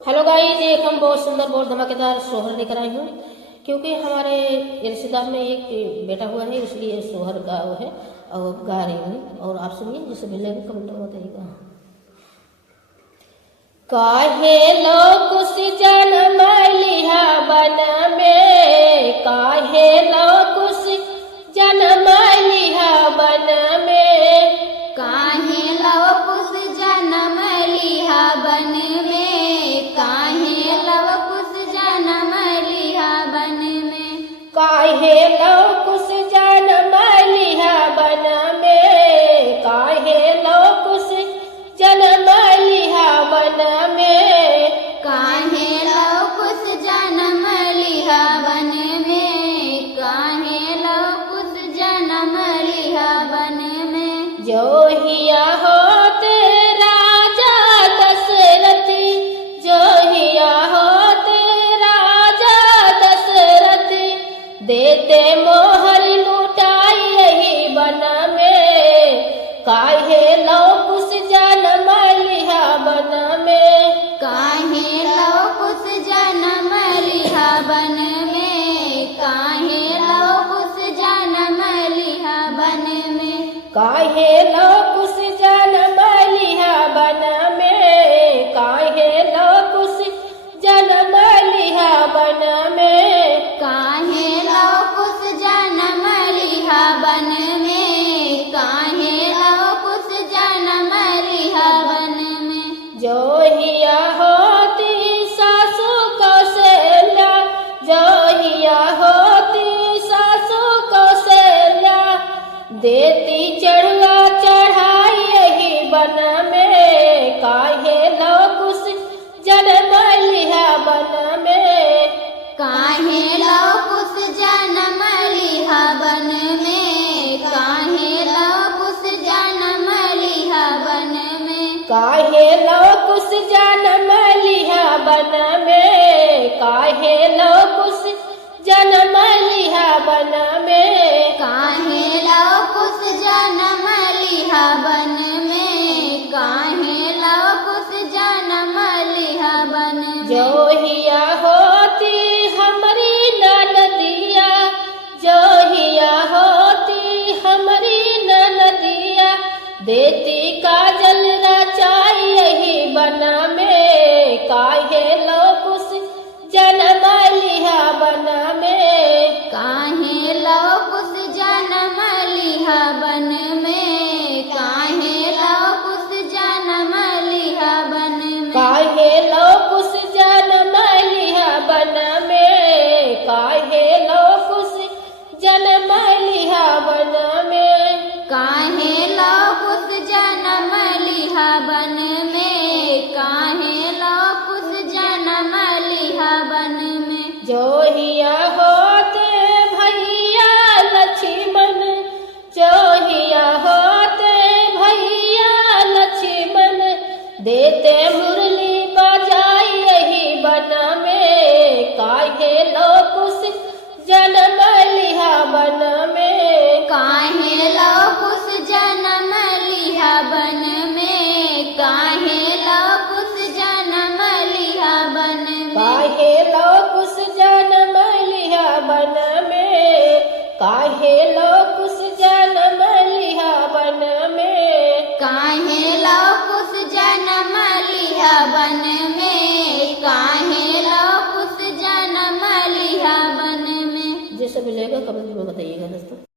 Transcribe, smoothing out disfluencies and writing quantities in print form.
Hello guys, एक हम बहुत सुंदर बहुत धमाकेदार सोहर लेकर आई हूँ। क्योंकि हमारे रिश्तेदार में एक बेटा हुआ है, इसलिए सोहर गा वो है और गा रही हूँ। और आप सुनिए, जिससे मिलेगा कमेंट में बताइएगा। काहे लो कुछ जन्म लिहा बन में, काहे लो कुछ जन्म लिहा बन में, काहे लव कुश जन्म लिहा बन में, काहे लव कुश जन्म लिहा बन में, काहे लो कुछ जन्म लिहा बन में, काहे लो कुछ जन्म लिहा बन में, काहे लव कुश जन्म लिहा बन में, काहे लव कुश जन्म लिहा बन में। जो हिया होते राजा दशरथ, जो हिया होते राजा दशरथ, देते मोहर लुटाई यही बन में, काहे लो कुछ जन्म लिहा बन में, काहे लव कुश जन्म लिहा बन में, काहे लव कुश जन्म लिहा बन में, काहे लो कुछ जन्म लिहा बन में, काहे लो कुछ जन्म लिहा बन में, काहे लव कुश जन्म लिहा बन में, काहे लव कुश जन्म लिहा बन में। जो हिया होती सासू कौशल्या, जो हिया होती सासू कौशल्या, देती चढ़ुआ चढ़ाई यही बन में, काहे लो कुछ जन्म लिहा बन में, काहे लव कुश जन्म लिहा बन में, काहे लव कुश जन्म लिहा बन में, काहे लो कुछ जन्म लिहा बन में, काहे लो कुछ जन्म लिहा बन में, काहे लव कुश जन्म लिहा बन में, काहे लव कुश जन्म लिहा बन में। जो हिया होती हमारी ननदिया, जो हिया होती हमारी ननदिया, देती काजल रचाई यही बन में, काहे लो कुछ जन्म लिहा बन में, काहे लव कुश जन्म लिहा बन में, काहे लव कुश जन्म लिहा बन में, काहे लो कुछ जन्म लिहा बन में, काहे लो कुछ जन्म लिहा बन में, काहे लव कुश जन्म लिहा बन में, काहे लव कुश जन्म लिहा बन में। जो हिया होते भैया लक्ष्मण, जो हिया होते भैया लक्ष्मण, देते मुरली बजाई यही बन में, काहे लो कुछ जन्म लिहा बन में, काहे लव कुश जन्म लिहा बन में, काहे लव कुश जन्म लिहा बन में, काहे लो कुछ जन्म लिहा बन में, काहे लो कुछ जन्म लिहा बन में, काहे लव कुश जन्म लिहा बन में, काहे लव कुश जन्म लिहा बन में। जैसे मिलेगा कमेंट में बताइएगा दोस्तों।